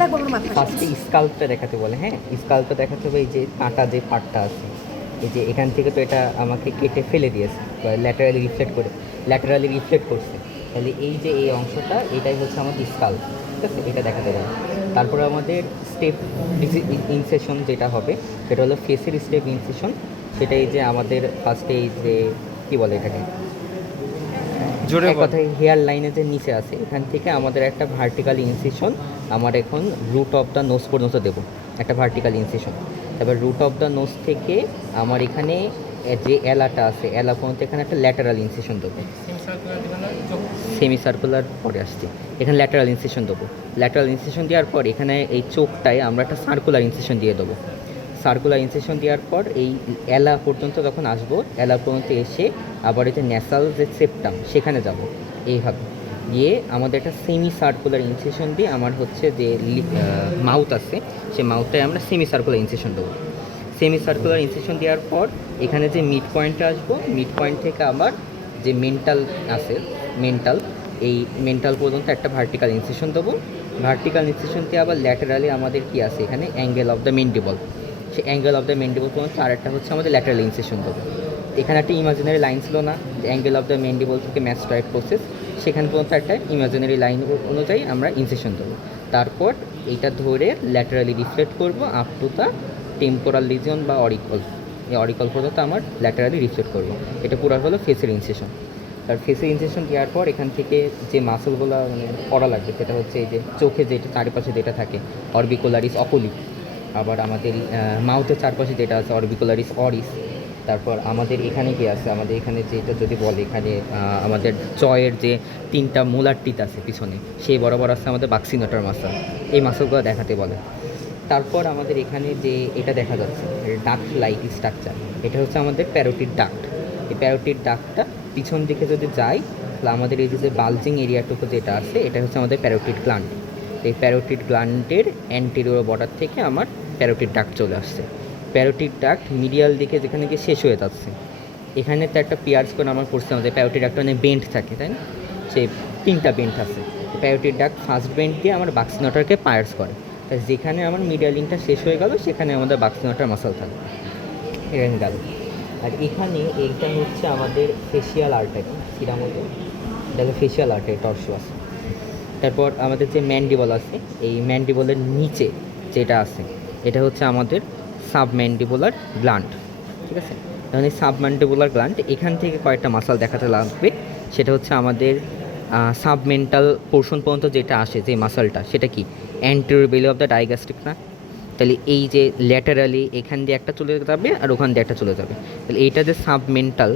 রাখবো আমার মাথা। ফার্স্টে স্কাল্পটা দেখাতে বলে, হ্যাঁ স্কাল্পটা দেখাতে হবে। এই যে কাঁটা যে পার্টটা আছে, এই যে এখান থেকে তো এটা আমাকে কেটে ফেলে দিয়েছে, ল্যাটারালি রিফ্লেক্ট করছে। তাহলে এই যে এই অংশটা, এটাই হচ্ছে আমাদের স্কাল্প, ঠিক আছে, এটা দেখাতে পারে। তারপরে আমাদের স্টেপ ইনসেশন যেটা হবে, সেটা হলো ফেসের স্টেপ ইনসেশন। সেটাই যে আমাদের ফার্স্টে এই যে কী বলে এটাকে, এক কথায় হেয়ার লাইনে যে নিচে আছে, এখান থেকে আমাদের একটা ভার্টিক্যাল ইনসেশন আমার এখন রুট অফ দ্য নোজ পর্যন্ত দেবো, একটা ভার্টিক্যাল ইনসেশন। তারপর রুট অফ দ্য নোজ থেকে আমার এখানে যে এলাটা আছে, এলা পর্যন্ত এখানে একটা ল্যাটারাল ইনসেশন দেবো। সেমি সার্কুলার পরে আসছে, এখানে ল্যাটারাল ইনসেশন দেবো। ল্যাটারাল ইনসেশন দেওয়ার পর এখানে এই চোখটায় আমরা একটা সার্কুলার ইনসেশন দিয়ে দেবো। সার্কুলার ইনসেশন দেওয়ার পর এই এলা পর্যন্ত যখন আসবো, এলা পর্যন্ত এসে আবার এই যে ন্যাসাল যে সেপ্টাম সেখানে যাব। এইভাবে গিয়ে আমাদের একটা সেমি সার্কুলার ইনসেশন দিয়ে আমার হচ্ছে যে মাউথ আছে, সে মাউথটায় আমরা সেমি সার্কুলার ইনসেশন দেবো। সেমি সার্কুলার ইনসেশন দেওয়ার পর এখানে যে মিড পয়েন্টে আসবো, মিড পয়েন্ট থেকে আবার যে মেন্টাল আছে, এই মেন্টাল পর্যন্ত একটা ভার্টিক্যাল ইনসেশন দেবো। ভার্টিক্যাল ইনসেশন দিয়ে আবার ল্যাটারালি আমাদের কি আছে এখানে, অ্যাঙ্গেল অফ দ্য মেন্ডিবল, সেই অ্যাঙ্গেল অফ দ্য মেন্ডিবল পর্যন্ত আরেকটা হচ্ছে আমাদের ল্যাটারাল ইনসেশন দেবো। এখানে একটা ইমাজিনারি লাইন ছিল না, অ্যাঙ্গেল অফ দ্য মেন্ডিবল থেকে ম্যাস্টয়েড প্রসেস, সেখান পর্যন্ত একটা ইমাজিনারি লাইন অনুযায়ী আমরা ইনসেশন দেবো। তারপর এইটা ধরে ল্যাটারালি রিফ্লেক্ট করবো up to the temporal reason বা অরিকল, এই অরিকল পর্যন্ত আমার ল্যাটারালি রিফ্লেক্ট করবো। এটা পুরো হলো ফেসের ইনসেশন। তার ফেসের ইনসেশন দেওয়ার পর এখান থেকে যে মাসলগুলো মানে করা লাগবে, সেটা হচ্ছে এই যে চোখে যেটা চারিপাশে যেটা থাকে, অরবিকুলারিস অকুলি। আবার আমাদের মাউথের চারপাশে যেটা আছে, অরবিকুলারিস অরিস। তারপর আমাদের এখানে কি আছে, আমাদের এখানে যেটা যদি বলে, এখানে আমাদের জয়ের যে 3টা মোলার টিথ আছে পিছনে, সেই বরাবর আছে আমাদের বাক্সিনোটার মাসল, এই মাসলগুলো দেখাতে বলে। তারপর আমাদের এখানে যে এটা দেখা যাচ্ছে ডাক্ট লাইক স্ট্রাকচার, এটা হচ্ছে আমাদের প্যারোটিড ডাক্ট। এই প্যারোটিড ডাক্টটা পিছন দিকে যদি যায়, তাহলে আমাদের এই যে বালজিং এরিয়াটুকু যেটা আছে, এটা হচ্ছে আমাদের প্যারোটিড গ্ল্যান্ড। এই প্যারোটিড গ্ল্যান্ডের অ্যান্টেরিয়র বর্ডার থেকে আমার প্যারোটিড ডাক্ট চলে আসছে। প্যারোটিড ডাক্ট মিডিয়াল দিকে যেখানে গিয়ে শেষ হয়ে যাচ্ছে, এখানে তো একটা পিয়ার্স করে আমার পড়ছে, আমাদের প্যারোটিড ডাক্ট মানে বেন্ট থাকে, তাই না? সেই 3টা বেন্ট আছে। প্যারোটিড ডাক্ট ফার্স্ট বেন্ট দিয়ে আমার বাক্সিনোটারকে পায়ার্স করে। তাই যেখানে আমার মিডিয়াল লিঙ্কটা শেষ হয়ে গেল, সেখানে আমাদের বাক্সিনোটার মাসল থাকবে, এখানে গেল। আর এখানে এইটা হচ্ছে আমাদের ফেসিয়াল আর্টারি, সিরামতো এটা ফেসিয়াল আর্টারি টর্সুয়াস। তারপর আমাদের যে ম্যান্ডিবল আছে, এই ম্যান্ডিবলের নিচে যেটা আছে, এটা হচ্ছে আমাদের সাবম্যান্ডিবুলার গ্ল্যান্ড, ঠিক আছে। তাহলে সাবম্যান্ডিবুলার গ্ল্যান্ড এখান থেকে কয়েকটা মাসল দেখাতে লাগবে। সেটা হচ্ছে আমাদের সাবমেন্টাল পোর্শন পর্যন্ত যেটা আসে, যে মাসলটা, সেটা কি অ্যান্টেরিয়র বেলি অফ দ্য ডায়াগাস্ট্রিক না। তাহলে এই যে ল্যাটারালি এখান দিয়ে একটা চলে যাবে আর ওখান দিয়ে একটা চলে যাবে, তাহলে এইটা যে সাবমেন্টাল